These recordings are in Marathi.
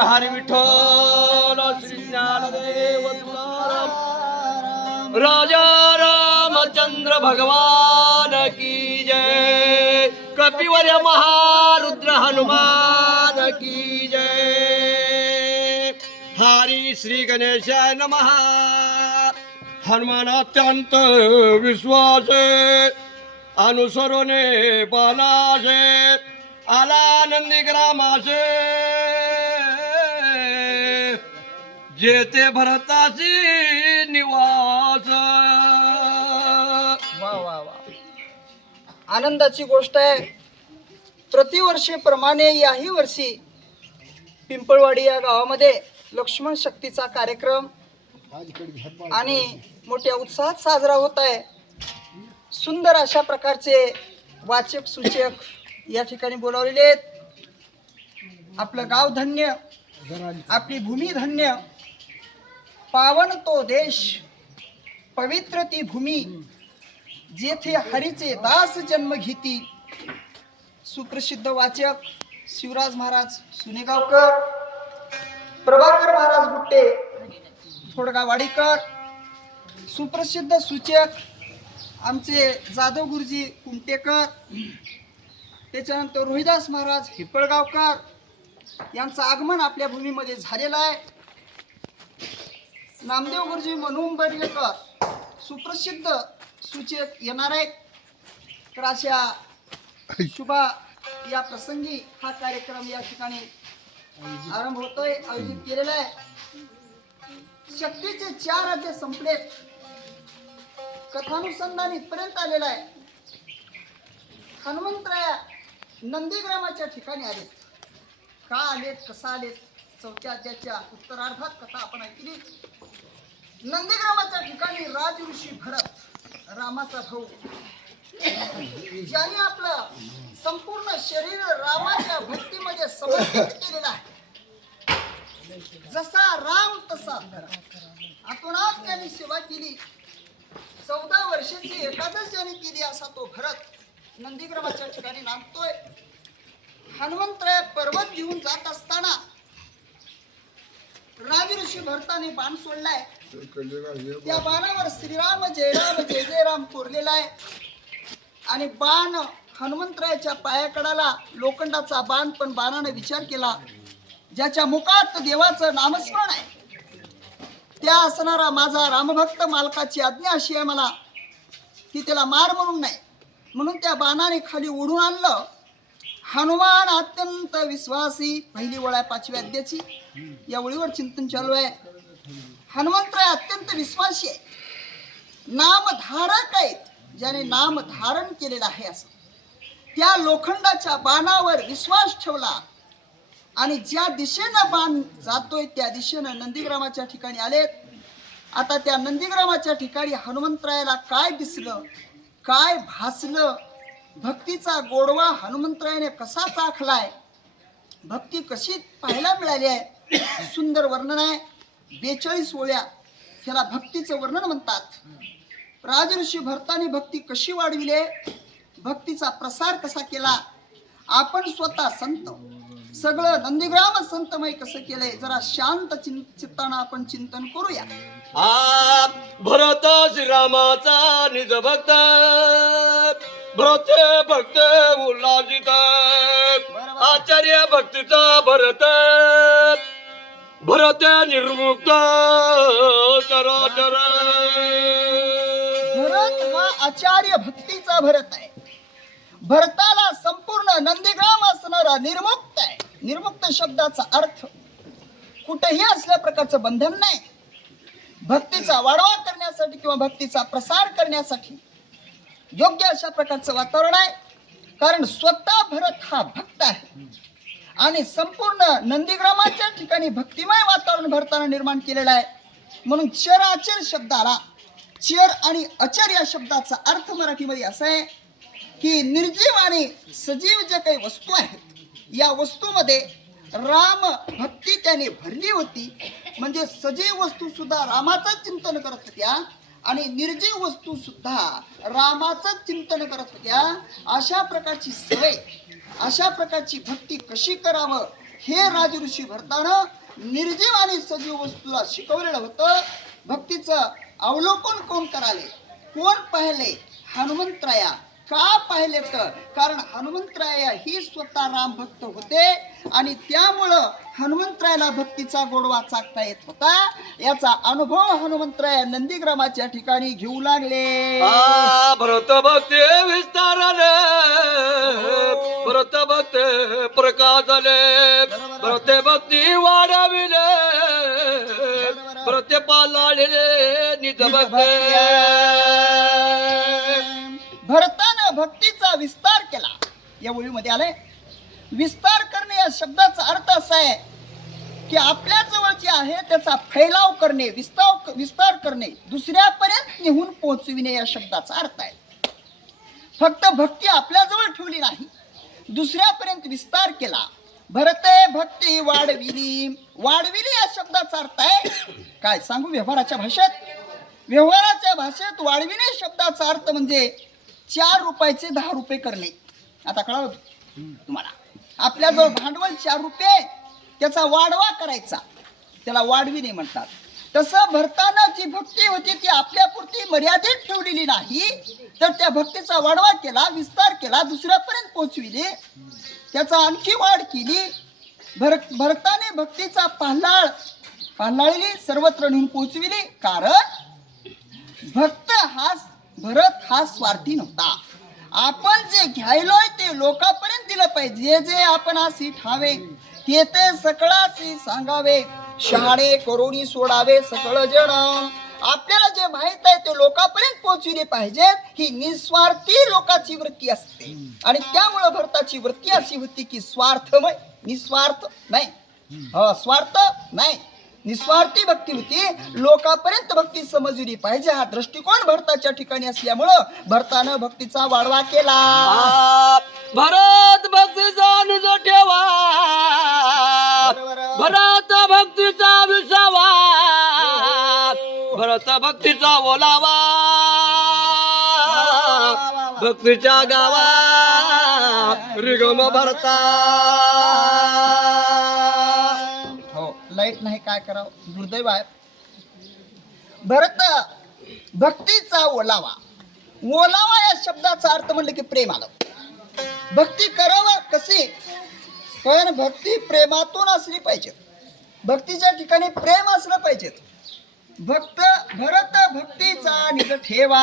हरी विठ्ठल श्री ज्ञानदेव तुकाराम राजा रामचंद्र भगवान की जय कपिवर्य महारुद्र हनुमान की जय हरी श्री गणेशाय नमः हनुमान अत्यंत विश्वास अनुसरोने बालासे आला नंदीग्रामासे जेते भरताची निवास. वा वा वा, आनंदाची गोष्ट आहे. प्रतिवर्षीप्रमाणे याही वर्षी पिंपळवाडी या गावामध्ये लक्ष्मण शक्तीचा कार्यक्रम आणि मोठ्या उत्साहात साजरा होत आहे. सुंदर अशा प्रकारचे वाचक सूचक या ठिकाणी बोलावलेले आहेत. आपलं गाव धन्य, आपली भूमी धन्य, पावन तो देश, पवित्र ती भूमी, जेथे हरीचे दास जन्म घेती. सुप्रसिद्ध वाचक शिवराज महाराज सुनेगावकर, प्रभाकर महाराज गुट्टे, थोडगा वाडीकर, सुप्रसिद्ध सूचक आमचे जाधव गुरुजी कुमटेकर, त्याच्यानंतर रोहिदास महाराज हिप्पळगावकर यांचं आगमन आपल्या भूमीमध्ये झालेलं आहे. नामदेव गुरुजी मनुंबर्येकर सुप्रसिद्ध सूचक येणार आहेत. तर अशा शुभा या प्रसंगी हा कार्यक्रम या ठिकाणी आरंभ होतोय, आयोजित केलेला आहे. शक्तीचे 4 अध्याय संपलेत. कथानुसंधान इथपर्यंत आलेला आहे. हनुमंतराया नंदीग्रामाच्या ठिकाणी आलेत. का आलेत, कसा आलेत, 4थ्या अध्यायाच्या उत्तरार्धात कथा आपण ऐकली. नंदीग्रामाच्या ठिकाणी राज ऋषी भरत, रामाचा भाऊ, ज्याने आपलं संपूर्ण शरीर रामाच्या भक्तीमध्ये समर्पित केलेलं आहे. जसा राम तसा आतोनात त्याने सेवा केली. 14 वर्षाची एकादश ज्याने केली असा तो भरत नंदीग्रामाच्या ठिकाणी नांदतोय. हनुमंतराय पर्वत घेऊन जात असताना राज ऋषी भरताने बाण सोडलाय. त्या बाणावर श्रीराम जय जय राम कोरलेला आहे. आणि बाण हनुमंतरायाच्या पायाकडाला लोखंडाचा बाण, पण बाणाने विचार केला ज्याच्या मुखात देवाचं नामस्मरण आहे त्या असणारा माझा रामभक्त मालकाची आज्ञा अशी आहे मला की त्याला मार म्हणून नाही, म्हणून त्या बाणाने खाली ओढून आणलं. हनुमान अत्यंत विश्वासी, पहिली ओळ आहे 5व्या अध्यायाची. या ओळीवर चिंतन चालू आहे. हनुमंतराय अत्यंत विश्वासी आहे, नामधारक आहेत, ज्याने नाम धारण केलेलं आहे. असं त्या लोखंडाच्या बाणावर विश्वास ठेवला आणि ज्या दिशेनं बाण जातोय त्या दिशेनं नंदीग्रामाच्या ठिकाणी आलेत. आता त्या नंदीग्रामाच्या ठिकाणी हनुमंतरायाला काय दिसलं, काय भासलं, भक्तीचा गोडवा हनुमंतरायाने कसा चाखलाय, भक्ती कशी पाहायला मिळाली आहे, सुंदर वर्णन आहे. 42 ओळ्या ह्याला भक्तीचं वर्णन म्हणतात. राजऋषी भरताने भक्ती कशी वाढविले, भक्तीचा प्रसार कसा केला, आपण स्वतः संत, सगळं नंदीग्राम संतमय कसं केलंय, जरा शांत चित्तानं आपण चिंतन करूया. भरत श्रीरामाचा निज भक्त, भरत भक्त उल्लासित, आचार्य भक्तीचा भरत, भरत निर्मुक्त चराचर. भरत हा आचार्य भक्तीचा भरत आहे. भरताला संपूर्ण नंदीग्राम असणारा निर्मुक्त आहे. निर्मुक्त शब्दाचा अर्थ कुठेही असल्या प्रकारचं बंधन नाही. भक्तीचा वाढवा करण्यासाठी किंवा भक्तीचा प्रसार करण्यासाठी योग्य अशा प्रकारचं वातावरण आहे. कारण स्वतः भरत हा भक्त आहे आणि संपूर्ण नंदीग्रामाच्या ठिकाणी भक्तिमय वातावरण भरताना निर्माण केलेलं आहे. म्हणून चराचर शब्दाला, चर आणि अचर या शब्दाचा अर्थ मराठीमध्ये असा आहे की निर्जीव आणि सजीव जे काही वस्तू आहेत या वस्तूमध्ये राम भक्ती त्याने भरली होती. म्हणजे सजीव वस्तू सुद्धा रामाचं चिंतन करत होत्या आणि निर्जीव वस्तू सुद्धा रामाचं चिंतन करत होत्या. अशा प्रकारची सवय, अशा प्रकारची भक्ती कशी करावं हे राजऋषी भरतानं निर्जीव आणि सजीव वस्तूला शिकवलेलं होतं. भक्तीचं अवलोकन कोण कराले, कोण पाहिले? हनुमंतराया. का पाहिले? तर कारण हनुमंतराया ही स्वतः राम भक्त होते आणि त्यामुळं हनुमंतरायाला भक्तीचा गोडवा चाकता येत होता. याचा अनुभव हनुमंतराया नंदीग्रामाच्या ठिकाणी घेऊ लागले. भरत भक्ती विस्तारले, भरत भक्ती प्रकाशले, भरत भक्ती वाढविले, भरत पालाळले निज भक्ती. भरतानं भक्तीचा विस्तार केला. या ओळीमध्ये आलंय विस्तार करणे. या शब्दाचा अर्थ असा आहे की आपल्या जवळ जे आहे त्याचा फैलाव करणे, विस्तार करणे, दुसऱ्यापर्यंत नेऊन पोहोचविणे या शब्दाचा अर्थ आहे. फक्त भक्ती आपल्या जवळ ठेवली नाही, दुसऱ्यापर्यंत विस्तार केला. भरते भक्ती वाढविली. वाढविली या शब्दाचा अर्थ आहे काय सांगू? व्यवहाराच्या भाषेत वाढविणे शब्दाचा अर्थ म्हणजे 4 रुपयाचे 10 रुपये करणे. आता कळलं तुम्हाला? आपल्याजवळ भांडवल 4 रुपये, त्याचा वाढवा करायचा, त्याला वाढविणे म्हणतात. तसं भरताना जी भक्ती होती ती आपल्यापुरती मर्यादित ठेवलेली नाही, तर त्या भक्तीचा वाढवा केला, विस्तार केला, दुसऱ्यापर्यंत पोहोचविले, त्याचा आणखी वाढ केली. भरताने भक्तीचा पाल्हाळली, सर्वत्र नेऊन पोहोचविली. कारण भरत हा स्वार्थी नव्हता. आपण जे घ्यायलोय ते लोकांपर्यंत दिलं पाहिजे. जे आपण आसी ठावे ते सकळासी सांगावे, शहाणे करोनी सोडावे सकळ जण. आपल्याला जे माहित आहे ते लोकांपर्यंत पोहोचविले पाहिजे. ही निस्वार्थी लोकांची वृत्ती असते आणि त्यामुळे भरताची वृत्ती अशी होती की स्वार्थमय, निस्वार्थ नाही, स्वार्थ नाही, निस्वार्थी भक्ती होती. लोकांपर्यंत भक्ती समजली पाहिजे हा दृष्टिकोन भरताच्या ठिकाणी असल्यामुळं भरतानं भक्तीचा वाढवा केला. भरत भक्तीचा निज ठेवा, भरत भक्तीचा विसावा, भरत भक्तीचा ओलावा, भक्तीच्या गावा रिगम भरता. लाईट नाही, काय करावं, दुर्दैव आहे. भरत भक्तीचा ओलावा. ओलावा या शब्दाचा अर्थ म्हणलं की प्रेम आलं. भक्ती करावं कशी? पण भक्ती प्रेमातून असली पाहिजे. भक्तीच्या ठिकाणी प्रेम असलं पाहिजे. भरत भक्तीचा निज ठेवा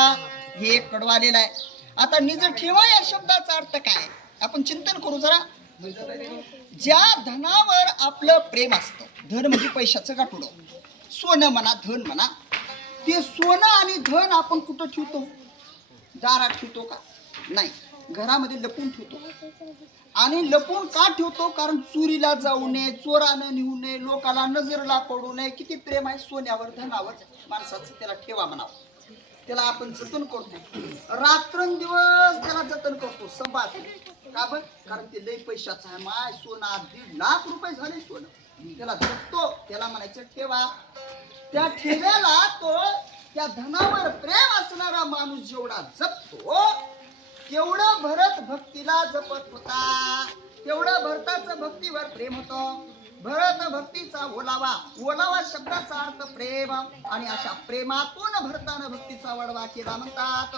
हे कडवालेलं आहे. आता निज ठेवा या शब्दाचा अर्थ काय आपण चिंतन करू जरा. ज्या धनावर आपलं प्रेम असतं, धन म्हणजे पैशाचं गाठोडं, सोनं म्हणा, धन म्हणा, ते सोनं आणि धन आपण कुठं ठेवतो? दारात ठेवतो का? नाही, घरामध्ये लपून ठेवतो. आणि लपून का ठेवतो? कारण चोरीला जाऊ नये, चोरानं नेऊ नये, लोकाला नजरला पडू नये. किती प्रेम आहे सोन्यावर, धनावर माणसाचं. त्याला ठेवा म्हणावं, त्याला आपण जतन करतो, रात्रंदिवस त्याला जतन करतो, संभाळ. का बरं? कारण ते लई पैशाचं आहे. माय सोनं 1.5 लाख रुपये झाले सोनं, त्याला जपतो, त्याला म्हणायचं ठेवा. त्या ठेव्याला तो त्या धनावर प्रेम असणारा माणूस जेवढा जपतो तेवढं भरत भक्तीला जपत होता, तेवढं भरताचं भक्तीवर प्रेम होतं. भरत भक्तीचा ओलावा. ओलावा शब्दाचा अर्थ प्रेम आणि अशा प्रेमातून भरतानं भक्तीचा वाढवा केला म्हणतात.